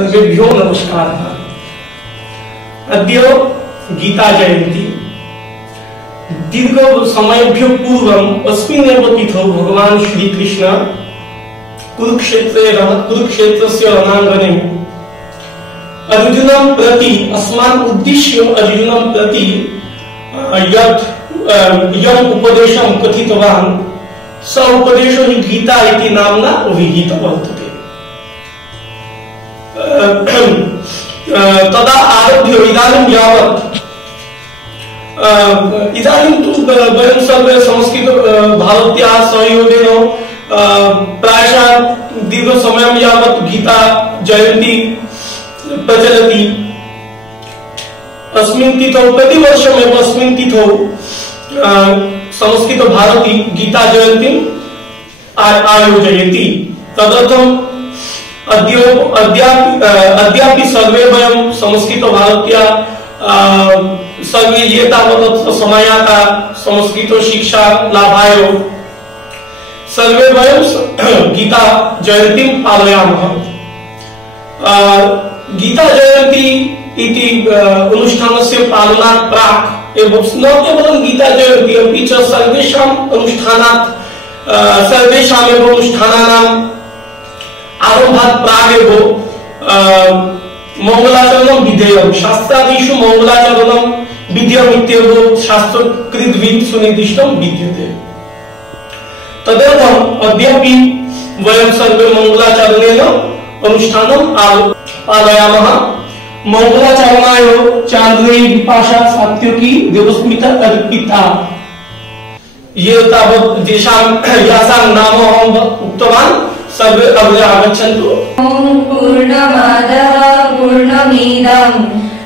सर्वेभ्यो नमस्कारः। अद्य गीता जयन्ती। दीर्घ समयभ्यो पूर्वम् अस्मिन्नेव तिथौ भगवान् श्रीकृष्ण कुरुक्षेत्रस्य रणाङ्गणे अर्जुनं प्रति अस्मान् उद्दिश्य अर्जुनं प्रति यम् उपदेशं कथितवान् स उपदेशो हि गीता इति नाम्ना अभिहितः वर्तते। तदा आरभ्य इदानीं यावत् इदानीं तु वयं सर्वे संस्कृत भारत्याः सहयोगेन प्रायशः दीर्घ समयं यावत् गीता जयन्ती प्रचलति। अस्मिन् तिथौ प्रतिवर्षमेव अस्मिन् तिथौ संस्कृत भारती गीता जयन्ती आयोजयति। तदर्थम् अद्यापि सर्वे वयं संस्कृत भारत्या सर्वे ये तावत् समयाता संस्कृत शिक्षा लाभाय सर्वे वयं गीता जयन्तीं पालयामः। गीता जयन्ती इति अनुष्ठानस्य पालनात् प्राक् एवं न केवलं गीता जयन्ती अपि च सर्वेषाम् सर्वेषामेव अनुष्ठानानाम् आरम्भात् प्रागेव मङ्गलाचरणं विधेयं। शास्त्रादिषु मङ्गलाचरणं विधेयमित्येव शास्त्रकृद्भिः सुनिर्दिष्टं विद्यते। तदर्थम् अद्यापि वयं सर्वे मङ्गलाचरणेन अनुष्ठानं पालयामः। मङ्गलाचरणाय चान्द्रेयी विपाशा सात्विकी देवस्मिता अर्पिता। ये तावत् यासां नाम अहम् उक्तवान् सर्वे अग्रे आगच्छन्तु। पूर्णमादः पूर्णमिदं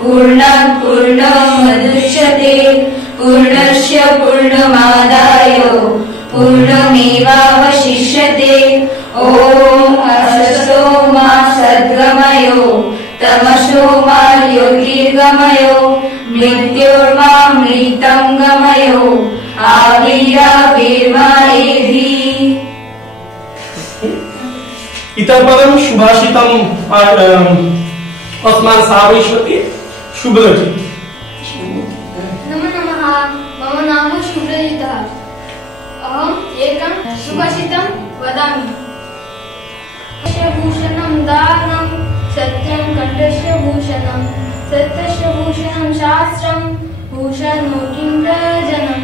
पूर्णात् पूर्णमुदच्यते पूर्णस्य पूर्णमादाय पूर्णमेवावशिष्यते। ॐ असतो मा सद्गमयो तमसो मा ज्योतिर्गमयो मृत्योर्मामृतं गमयो आविर्भावेर्मा एधि। इतः परं सुभाषितम् अस्मान् श्रावयिष्यति शुभ्रजी। नमो नमः। मम नाम शुभ्रजितः। अहम् एकं सुभाषितं वदामि। भूषणं दानं सत्यं कंठस्य भूषणं सत्यस्य भूषणं शास्त्रं भूषणो किं प्रयोजनं।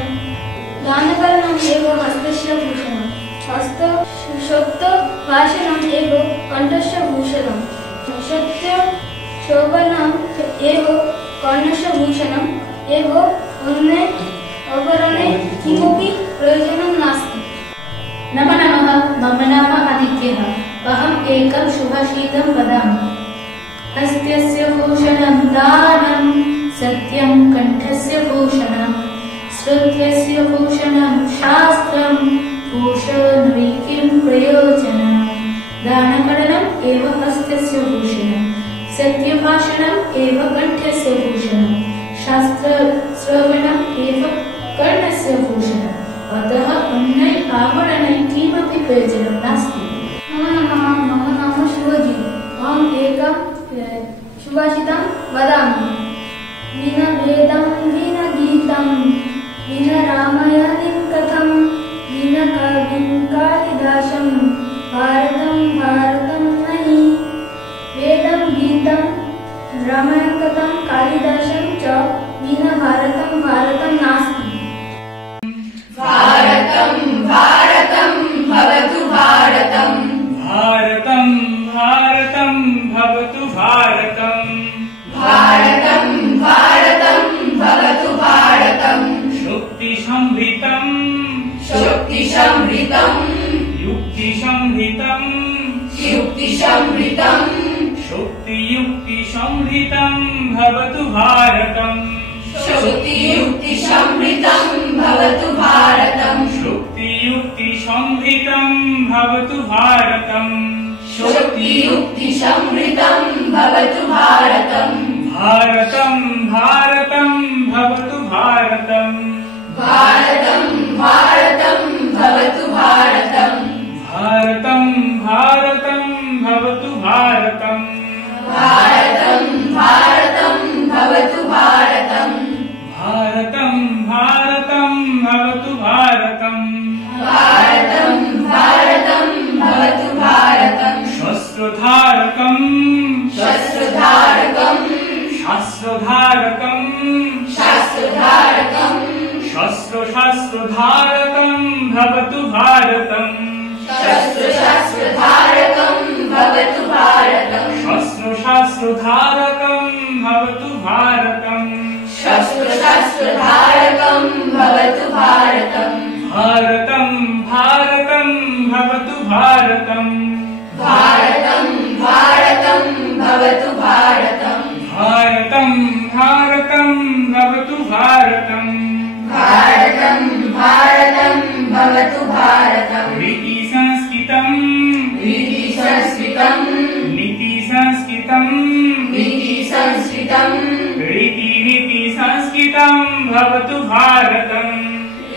दानकरणम् एव हस्तस्य भूषणं हस्तशोक्त भाषणम् एव कंठस्य भूषणं सत्य शोभनम् एव कर्णस्य भूषणम् एव अन्ये अवरणे किमपि प्रयोजनं नास्ति। नमो नमः। मम नाम आदित्यः। अहम् एकं सुभाषितं वदामि। हस्तस्य भूषणं दानं सत्यं कंठस्य भूषणं श्रुत्यस्य भूषणं शास्त्रं भूषणं किं प्रयोजनं। दानकरणम् एव हस्तस्य भूषणं सत्यभाषणम् एव कंठस्य भूषणं शास्त्रश्रवणम् एव कर्णस्य भूषणम्। अतः अन्यैः आवरणैः किमपि प्रयोजनं नास्ति। नमो नमः। मम नाम शुभजी। अहम् एकं सुभाषितं वदामि। विना वेदं विना गीतं विना रामायणं कथं विना कविं कालिदासं भारतं भारतं नहि। वेदं गीतं रामायणं कथं कालिदासं च विना भारतं भारतं नास्ति। भारतं भारतं भवतु भारतं भारतं भारतं भवतु भारतं भारतं भारतं भवतु भारतं शुक्तिसंहृतं शुक्तिसंहृतं युक्तिसंहृतं युक्तिसंहृतं शुक्तियुक्तिसंहृतं भवतु भारतं शुक्तियुक्तिसंहृतं भवतु भारतं शुक्तियुक्तिसंहृतं भवतु भारतं शुक्तियुक्तिसंहृतं भवतु भारतं भारतं भारतं भवतु भारतं भारतं भारतं भवतु भारतं भारतं भारतं भवतु भारतं शस्त्रधारकं भवतु भारतम् शस्त्रधारकं भवतु भारतम् भारतं भारतं भवतु भारतम् भारतं भारतं भवतु भारतम् भारतं भारतं भवतु भारतम् भारतं भारतं भवतु भारतम् रीति संस्कृतं रीति संस्कृतं नीति संस्कृतं नीति संस्कृतं रीति नीति संस्कृतं भवतु भारतम्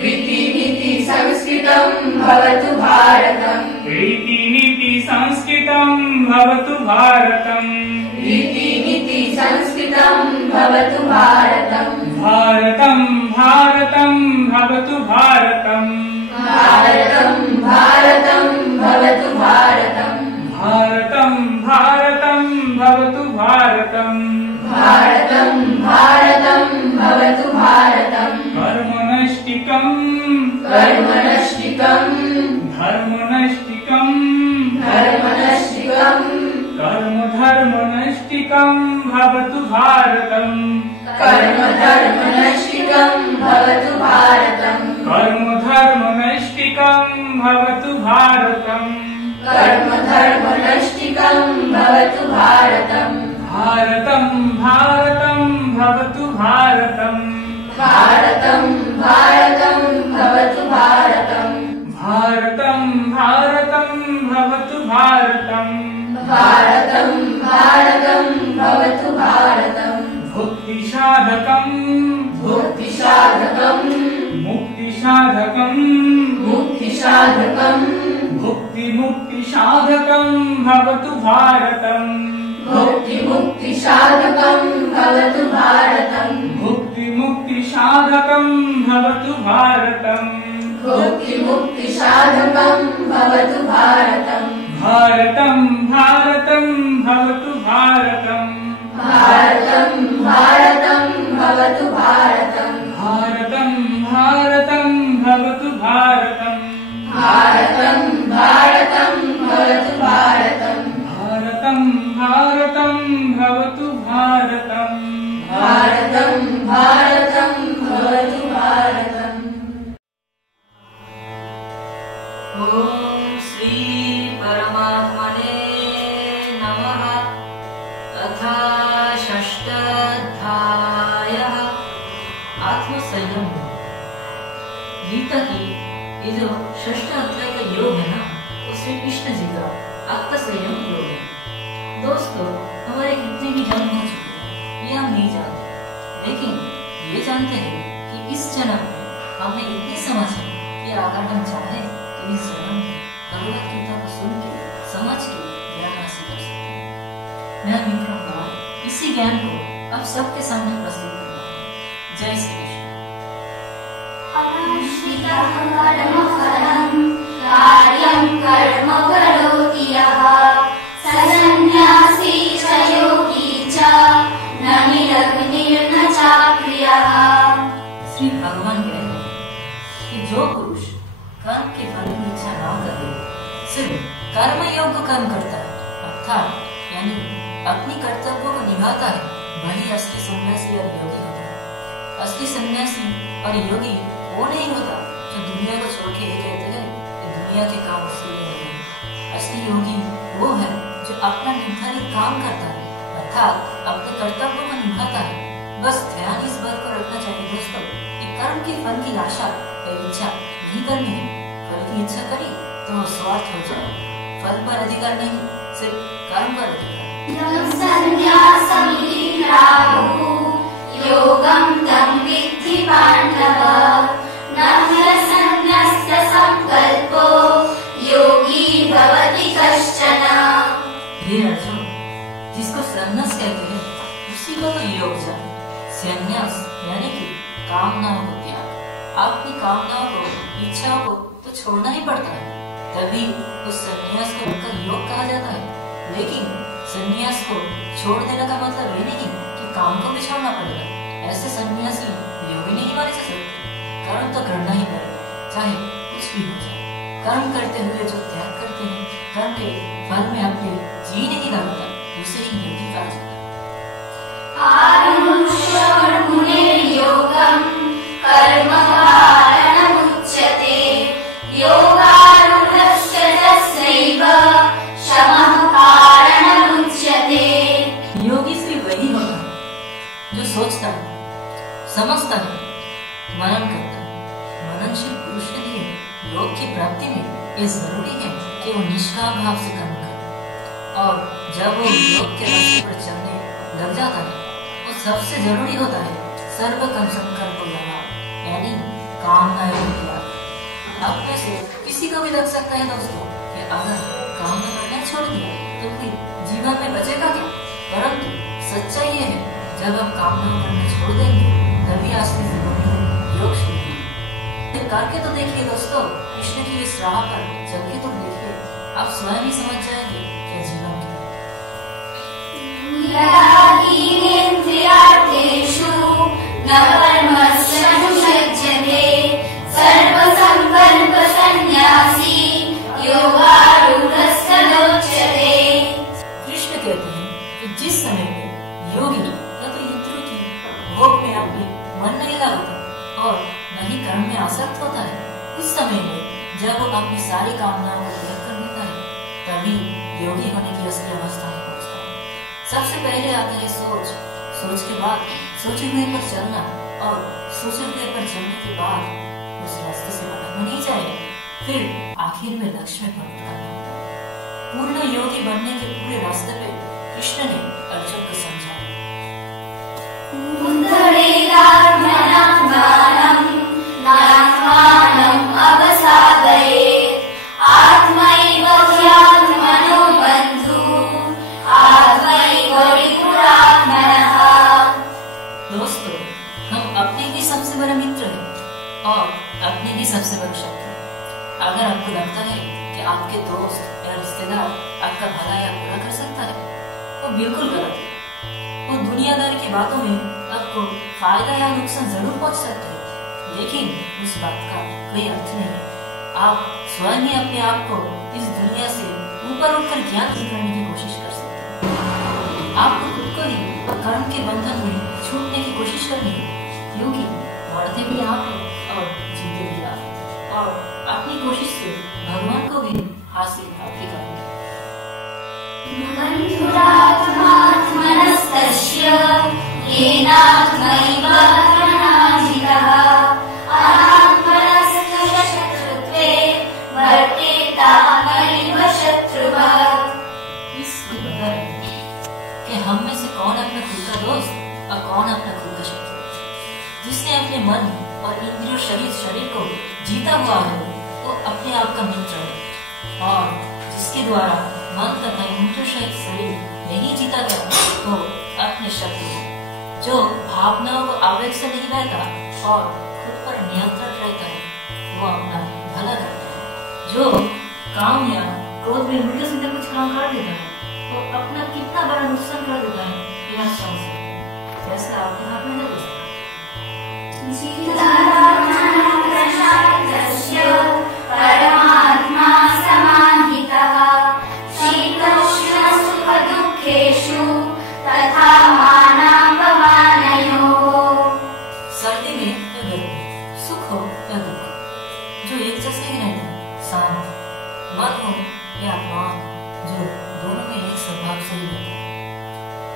रीति नीति संस्कृतं भवतु भारतम् रीति नीति संस्कृतं भवतु भारतम् रीति नीति संस्कृतं भवतु भारतम् भारतं भारतं भवतु भारतम् भारतं भारतं भवतु भारतम् भारतं भारतं भवतु भारतम् भारतं भारतं भवतु भारतम् कर्मनष्टिकं कर्मनष्टिकं धर्मनष्टिकं धर्मनष्टिकं कर्मधर्मनष्टिकं भवतु भारतम् कर्मधर्मनष्टिकं भवतु भारतम् कर्मधर्मनष्टिकं भवतु भारतम् कर्मधर्मनष्टिकं भवतु भारतम् भारतं भारतं भवतु भारतम् भारतं भारतं भवतु भारतम् भारतं भारतं भवतु भारतम् भारतं भारतं भवतु भारतम् भुक्तिसाधकं भुक्तिसाधकं मुक्तिसाधकं मुक्तिसाधकं भुक्तिमुक्तिसाधकं भवतु भारतम् मुक्तिमुक्तिसाधकं भवतु भारतम् भुक्तिमुक्तिसाधकं भवतु भारतम् मुक्तिमुक्तिसाधकं भवतु भारतम् भारतं भारतं भवतु भारतम् भारतं भारतं भवतु भारतम् भारतं भारतं भवतु भारतम् भारतं भारतं भवतु भारतम् भारतं भारतं भवतु भारतम् भारतं भारतं भवतु भारतम् ॐ श्री परमात्मने नमः। अथ षष्ठाध्यायः आत्मसंयम। गीता की ये जो षष्ठ अध्याय का योग है ना, वो श्री कृष्ण जी का आत्मसंयम योग है। दोस्तों, हमारे कितने भी जन्म हो चुके हैं ये हम नहीं जानते, लेकिन ये जानते हैं कि इस जन्म में हमें इतनी समझ है कि अगर हम चाहें तो इस जन्म में भगवत गीता को सुन के समझ के ज्ञान हासिल कर सकते हैं। मैं विक्रम कुमार इसी ज्ञान को अब सबके सामने प्रस्तुत कर रहा हूँ। जय श्री कृष्ण। अनुष्ठितं कर्मफलं कार्यं कर्म करोति यः स सन्न्यासी च योगी च न निरग्निर्न चाक्रियः। श्री भगवान कह रहे हैं कि जो पुरुष कर्म के फल की इच्छा न करे, सिर्फ कर्म योग को कर्म करता है, अर्थात यानी अपनी कर्तव्यों को निभाता है, वही असली सन्यासी और योगी होता है। असली सन्यासी और योगी वो नहीं होता जो दुनिया को छोड़ के ये कहते हैं कि दुनिया के काम उससे नहीं होते। असली योगी वो है जो अपना निर्धारित काम करता है, अर्थात अपने कर्तव्यों को निभाता है। बस ध्यान इस बात को रखना चाहिए दोस्तों कि कर्म के फल की आशा या इच्छा नहीं करनी है। फल की इच्छा करी तो स्वार्थ हो जाए। फल पर अधिकार नहीं, सिर्फ कर्म पर अधिकार। यं सन्न्यासमिति प्राहुः योगं तं विद्धि पाण्डव न ह्यसन्न्यस्य संकल्पो योगी भवति कश्चन। हे अर्जुन, जिसको सन्यास कहते हैं उसी को तो योग जाने। सन्यास यानी कि कामनाओं को त्याग। अपनी कामनाओं को, इच्छाओं को तो छोड़ना ही पड़ता है, तभी उस सन्यास को उनका योग कहा जाता है। लेकिन सन्यास को छोड़ देने का मतलब ये नहीं कि काम को भी छोड़ना पड़ेगा। ऐसे सन्यासी योगी नहीं माने जा सकते। कर्म तो करना ही पड़ेगा, चाहे कुछ भी हो जाए। कर्म करते हुए जो त्याग करते हैं, कर्म के फल में अपने जी नहीं लगाता, उसे ही योगी कहा जाता है। आरुष्यमुनिर्योगं कर्म कारणमुच्यते योगारूढस्य तस्यैव शमः कारणमुच्यते। योगी सिर्फ वही होता है जो सोचता है, समझता है, मनन करता है। मननशील पुरुष के लिए योग की प्राप्ति में ये जरूरी है कि वो निष्काम भाव से कर्म करे, और जब वो योग के रास्ते पर चलने लग जाता है तो सबसे जरूरी होता है सर्व कर्म संकल्प लगा, यानी कामना एवं त्याग। अब में से किसी को भी लग सकता है दोस्तों कि अगर कामना करना छोड़ दिया तो फिर जीवन में बचेगा क्या? परंतु सच्चाई ये है, जब हम कामना करना छोड़ देंगे तभी असली जीवन को योग शुरू होगा। करके तो देखिए दोस्तों, कृष्ण की इस राह पर चल के तो देखिए, आप स्वयं ही समझ जाएंगे कि जीवन क्या है। इंद्रियार्थेषु न कर्मस्यानुषज्यते सर्वसंकल्प संन्यासी योगारूढस्य नोच्यते। कृष्ण कहते हैं कि जिस समय में योगी न तो इंद्रियों की भोग में अपने मन नहीं लगाता और न ही कर्म में आसक्त होता है, उस समय में जब वो अपनी सारी कामनाओं को त्याग कर देता है तभी योगी होने की असली अवस्था में पहुंचता है। सबसे पहले आता है सोच, सोच के बाद सोचे हुए पर चलना, और सोचे हुए पर चलने के बाद उस रास्ते से भटकना नहीं चाहिए, फिर आखिर में लक्ष्य में पहुंच करना होता है। पूर्ण योगी बनने के पूरे रास्ते पे कृष्ण ने अर्जुन को समझाया। उद्धरेदात्मनात्मानं नात्मानं अवसादयेत् आत्मैव ह्यात्मनो बन्धुः आत्मैव रिपुरात्मनः। दोस्तों, हम अपने ही सबसे बड़े मित्र हैं और अपने ही सबसे बड़े शत्रु। अगर आपको लगता है कि आपके दोस्त या रिश्तेदार आपका भला या बुरा कर सकता है, वो बिल्कुल गलत है। वो दुनियादारी की बातों में आपको फायदा या नुकसान जरूर पहुंच सकते हैं, लेकिन उस बात का कोई अर्थ नहीं। आप स्वयं ही अपने आप को इस दुनिया से ऊपर उठकर ज्ञान करने की कोशिश कर सकते हैं। आपको खुद को ही कर्म के बंधन में छूटने की कोशिश करनी है, क्योंकि मरते भी आप हैं और जीते भी आप हैं, और अपनी कोशिश से भगवान को भी हासिल आप ही करेंगे। बन्धुरात्मात्मनस्तस्य येनात्मैव आत्मनाजितः अनात्मनस्तु शत्रुत्वे वर्तेतात्मैव शत्रुवत्। इससे पता है कि हम में से कौन अपना खुद का दोस्त और कौन अपना खुद का शत्रु। जिसने अपने मन और इंद्रियों शरीर को जीता हुआ है वो अपने आप का मित्र है, और जिसके द्वारा मन तथा इंद्रिय सहित शरीर नहीं जीता गया तो अपने शत्रु है। जो भावनाओं को आवेग से नहीं रहता और खुद पर नियंत्रण रहता है वो अपना भला करता है। जो काम या क्रोध में उल्टे सीधे कुछ काम कर देता है वो अपना कितना बड़ा नुकसान कर देता है ये आप समझ सकते हैं। फैसला आपके हाथ में है दोस्तों। परमात्मा समाहितः शीतोष्णसुखदुःखेषु तथा मानापमानयोः। सर्दी में या गर्मी, सुख हो या दुख, जो एक जैसे ही रहते हैं, शांत मन हो या अपमान, जो दोनों में एक स्वभाव से ही रहता है,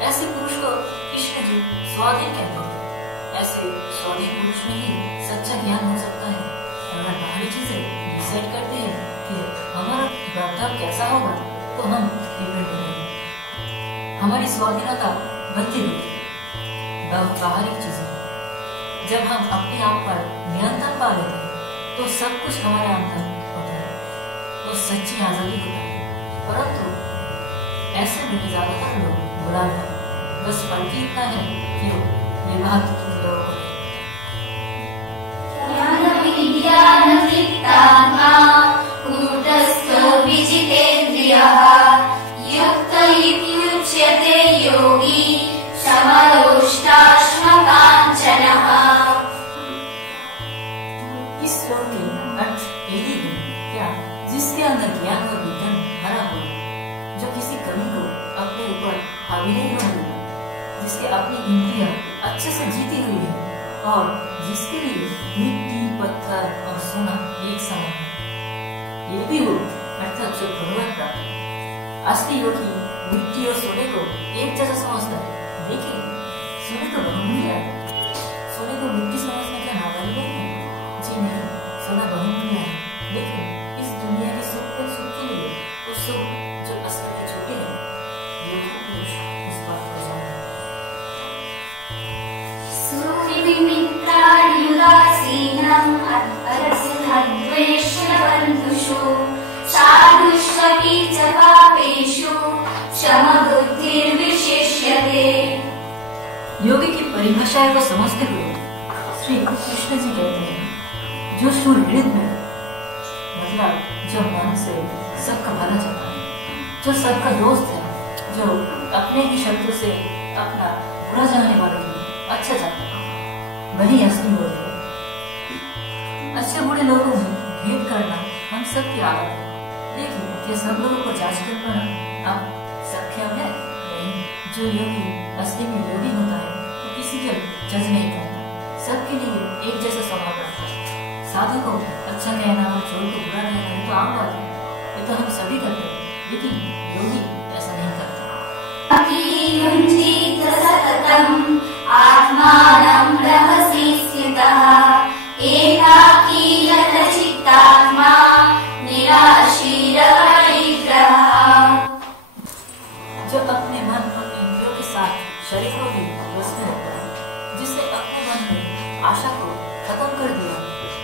ऐसे पुरुष को कृष्ण जी स्वाधीन कहते हैं। ऐसे स्वाधीन पुरुष में ही सच्चा ज्ञान हो सकता है। अगर बाहरी चीजें डिसाइड करते हैं कि हमारा बर्ताव कैसा होगा तो हम डिपेंड रहेंगे। हमारी स्वाधीनता बनती रहती है। बाहरी चीजें जब हम अपने आप पर नियंत्रण पा लेते हैं तो सब कुछ हमारे अंदर होता है, वो सच्ची आजादी होता है। परंतु ऐसे में ज्यादातर लोग बुरा है, बस फर्क इतना है कि विवाह की लोगों को ज्ञानविज्ञानवित्तात्मा कूटस्थो विजितेन्द्रियः युक्त इत्युच्यते योगी समलोष्टाश्मकाञ्चनः। इस श्लोक के अर्थ यही है क्या जिसके अंदर ज्ञान और विज्ञान भरा हुआ, जो किसी कमी को अपने ऊपर हावी नहीं होने देता, जिसके अपनी इंद्रियां अच्छे से जीती हुई है और जिसके लिए मिट्टी, पत्थर और सोना एक समान है। ये भी वो अर्थात जो भगवत प्राप्त है। असली योगी मिट्टी और सोने को एक जैसा समझता है, लेकिन सोने तो बहुमूल्य है। सोने को मिट्टी समझने का नादानी नहीं है। जी नहीं, सोना बहुमूल्य है, लेकिन इस दुनिया के सुख के लिए वो सुख जो असली में झूठे हैं, योगी पुरुष इस बात को जानते हैं। सुविमित्राणि उदासीनम् अद्वेष्यबन्धुषु साधुष्वपि च पापेषु समबुद्धिर्विशिष्यते। योगी की परिभाषाएं को समझते हुए श्री कृष्ण जी कहते हैं, जो शूर हृदय में मतलब जो मन से सबका भला चाहता है, जो सबका दोस्त है, जो अपने ही शत्रु से अपना बुरा चाहने वाले को अच्छा चाहता है, वही असली योगी है। अच्छे बुरे लोगों में भेद करना हम सबकी आदत है, लेकिन ये सब लोगों को जांच कर पाना अब सक्षम है नहीं। जो योगी असली में योगी होता है वो किसी को जज नहीं करता, सबके लिए एक जैसा स्वभाव रखता है। साधु को अच्छा कहना और चोर को बुरा कहना ये तो आम बात है, ये तो हम सभी करते हैं, लेकिन योगी ऐसा नहीं करता। आत्मानं रहसि स्थितः एकाकीयतचित्तात्मा निराशीरपरिग्रहः। जो अपने मन और इंद्रियों के साथ शरीर को भी बस में रखता है, जिसने अपने मन में आशा को खत्म कर दिया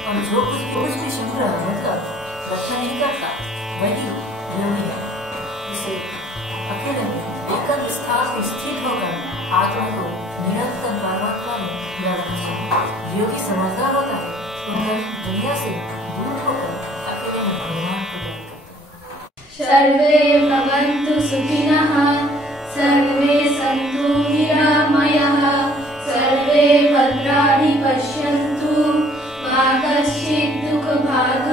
और जो कुछ भी संग्रह मतलब रक्षा नहीं करता, वही योगी है। इसे अकेले में एकल स्थान में स्थित होकर आत्मा को निरंतर परमात्मा में मिलाना चाहिए। योगी समझदार होता है, दुनिया से दूर होकर अकेले में भगवान को याद करता है। सर्वे भवन्तु सुखिनः, सर्वे सन्तु निरामयाः, सर्वे भद्राणि पश्यन्तु, मा कश्चित् दुःखभाग्